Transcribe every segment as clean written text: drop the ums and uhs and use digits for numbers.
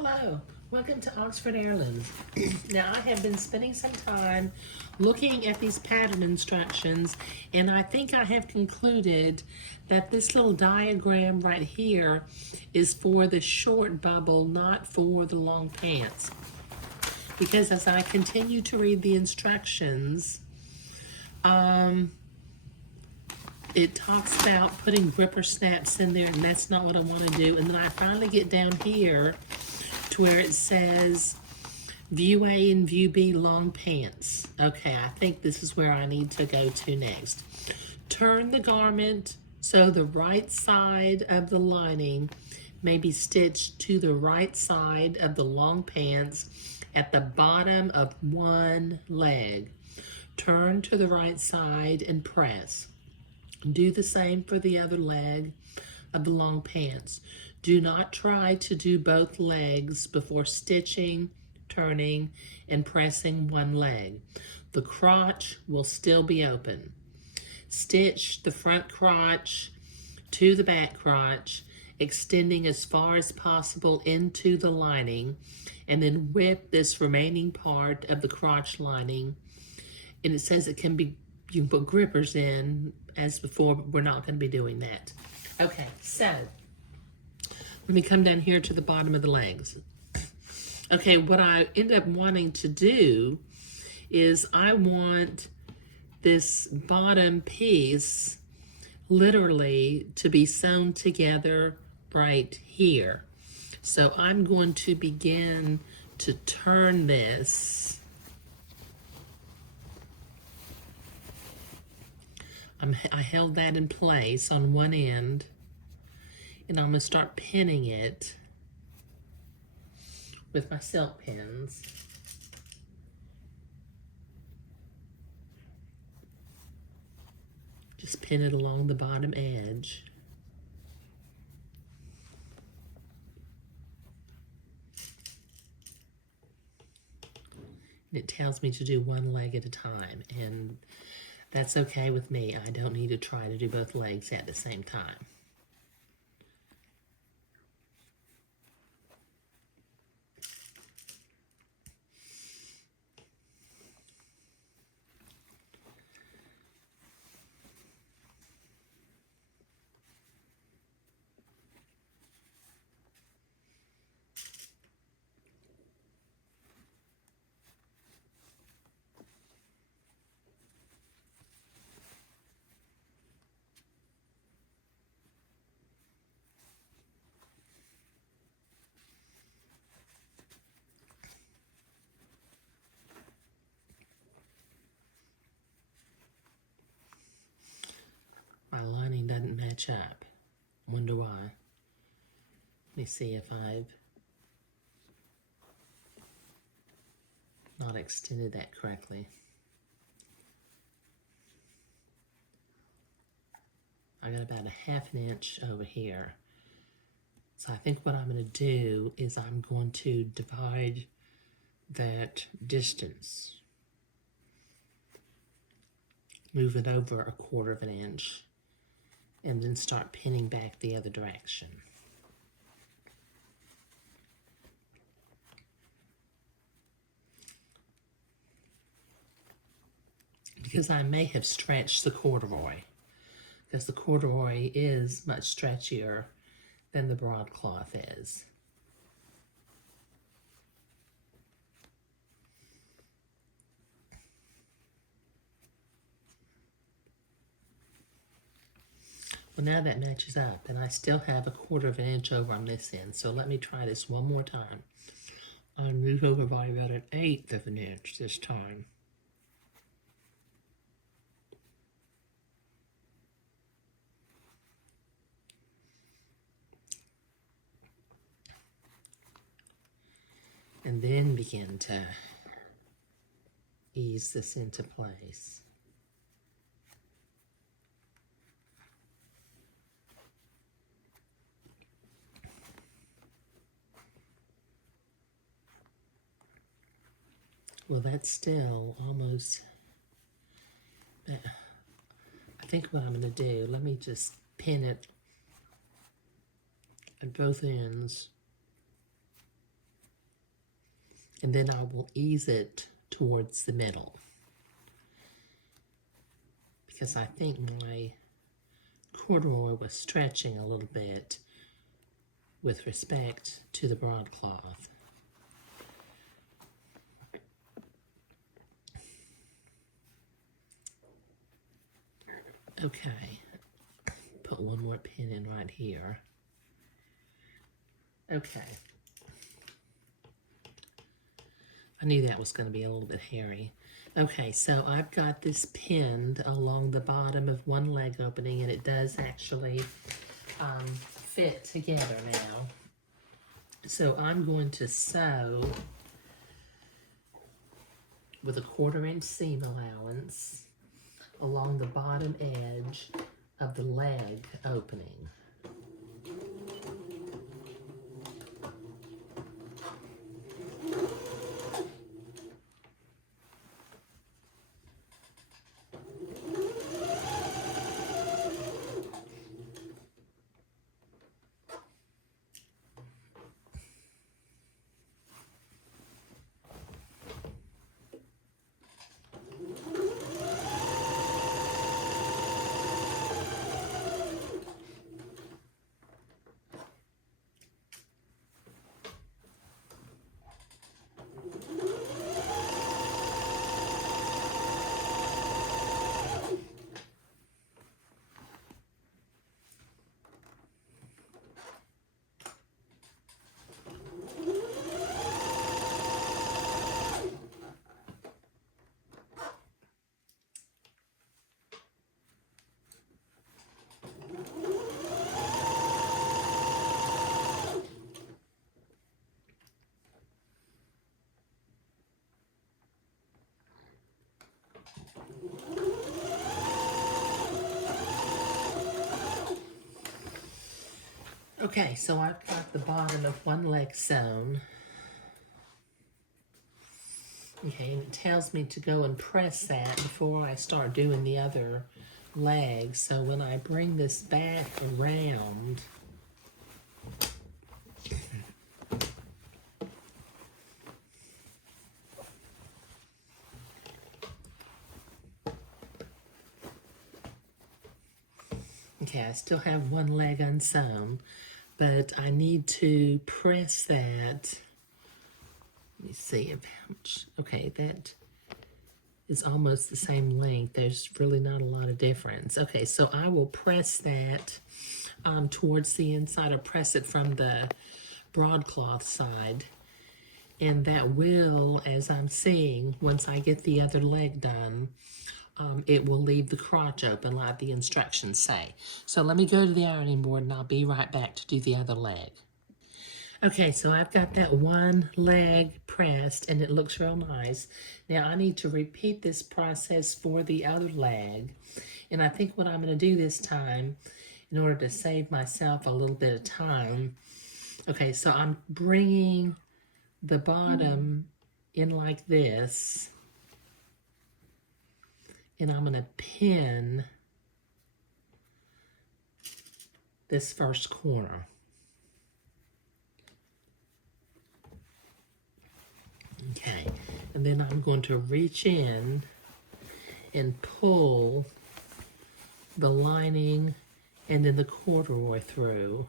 Hello, welcome to Oxford Heirlooms. Now I have been spending some time looking at these pattern instructions, and I think I have concluded that this little diagram right here is for the short bubble, not for the long pants. Because as I continue to read the instructions, it talks about putting gripper snaps in there, and that's not what I want to do. And then I finally get down here to where it says view A and view B long pants. Okay, I think this is where I need to go to next. Turn the garment so the right side of the lining may be stitched to the right side of the long pants at the bottom of one leg. Turn to the right side and press. Do the same for the other leg of the long pants. Do not try to do both legs before stitching, turning, and pressing one leg. The crotch will still be open. Stitch the front crotch to the back crotch, extending as far as possible into the lining, and then whip this remaining part of the crotch lining. And it says you can put grippers in as before, but we're not going to be doing that. Okay, so let me come down here to the bottom of the legs. Okay, what I end up wanting to do is I want this bottom piece literally to be sewn together right here. So I'm going to begin to turn this. I held that in place on one end, and I'm going to start pinning it with my silk pins. Just pin it along the bottom edge. And it tells me to do one leg at a time, and that's okay with me. I don't need to try to do both legs at the same time. My lining doesn't match up. Wonder why. Let me see if I've not extended that correctly. I got about a ½ inch over here. So I think what I'm going to do is I'm going to divide that distance. Move it over a ¼ inch. And then start pinning back the other direction. Because I may have stretched the corduroy, because the corduroy is much stretchier than the broadcloth is. Well, now that matches up, and I still have a ¼ inch over on this end, so let me try this one more time. I'll move over by about an 1/8 inch this time. And then begin to ease this into place. Well, that's still almost, I think what I'm going to do, let me just pin it at both ends and then I will ease it towards the middle, because I think my corduroy was stretching a little bit with respect to the broadcloth. Okay, put one more pin in right here. Okay. I knew that was going to be a little bit hairy. Okay, so I've got this pinned along the bottom of one leg opening, and it does actually fit together now. So I'm going to sew with a 1/4 inch seam allowance along the bottom edge of the leg opening. Okay, so I've got the bottom of one leg sewn. Okay, and it tells me to go and press that before I start doing the other leg. So when I bring this back around, okay, I still have one leg unsewn, but I need to press that. Let me see how much. Okay, that is almost the same length. There's really not a lot of difference. Okay, so I will press that towards the inside, or press it from the broadcloth side. And that will, as I'm seeing, once I get the other leg done, it will leave the crotch open like the instructions say. So let me go to the ironing board and I'll be right back to do the other leg. Okay, so I've got that one leg pressed and it looks real nice. Now I need to repeat this process for the other leg. And I think what I'm going to do this time, in order to save myself a little bit of time, okay, so I'm bringing the bottom in like this, and I'm going to pin this first corner. Okay, and then I'm going to reach in and pull the lining and then the corduroy through.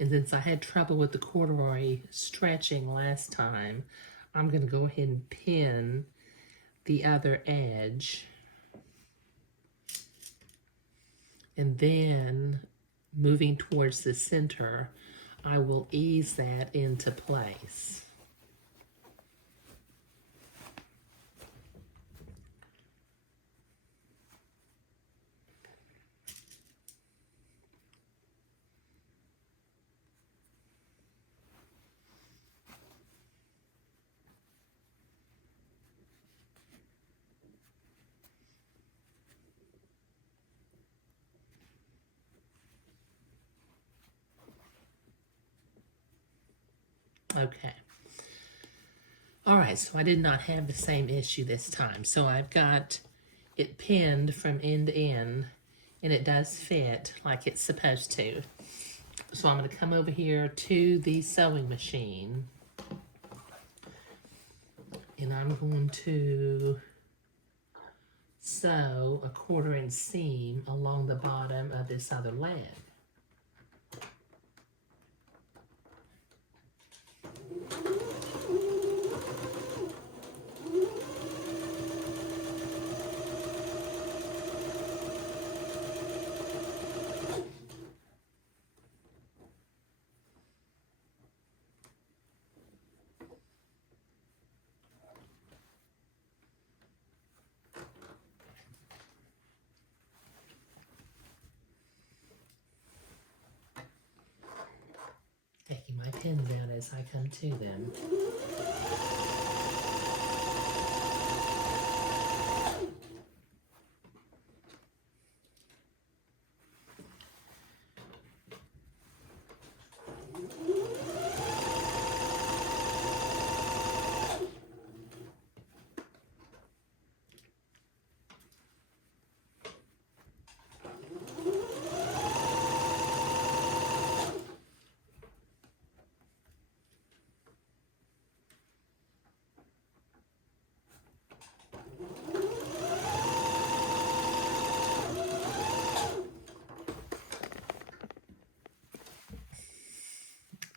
And since I had trouble with the corduroy stretching last time, I'm going to go ahead and pin the other edge. And then, moving towards the center, I will ease that into place. Okay. All right, so I did not have the same issue this time. So I've got it pinned from end to end, and it does fit like it's supposed to. So I'm going to come over here to the sewing machine. And I'm going to sew a 1/4 inch seam along the bottom of this other leg. Taking my pins out as I come to them.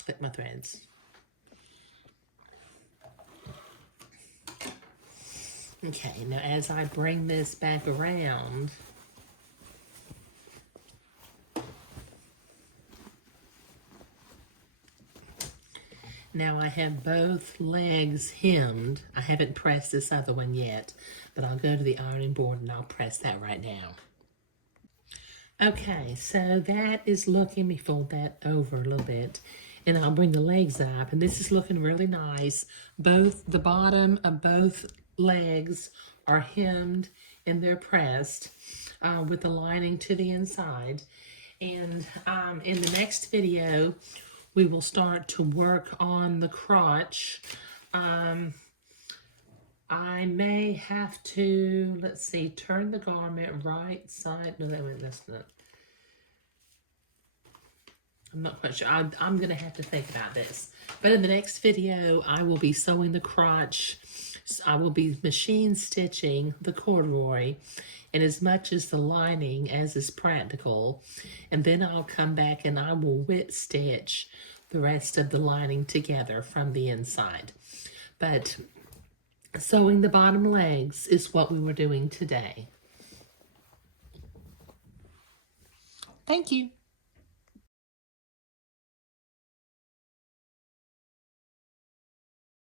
Clip my threads. Okay, now as I bring this back around, now I have both legs hemmed. I haven't pressed this other one yet, but I'll go to the ironing board and I'll press that right now. Okay, so that is looking, let me fold that over a little bit, and I'll bring the legs up, and this is looking really nice. Both, the bottom of both legs are hemmed and they're pressed with the lining to the inside. And in the next video, we will start to work on the crotch. I may have to, let's see, turn the garment right side. No, that's not. I'm not quite sure. I'm going to have to think about this. But in the next video, I will be sewing the crotch. I will be machine stitching the corduroy and as much as the lining as is practical. And then I'll come back and I will whip stitch the rest of the lining together from the inside. But sewing the bottom legs is what we were doing today. Thank you.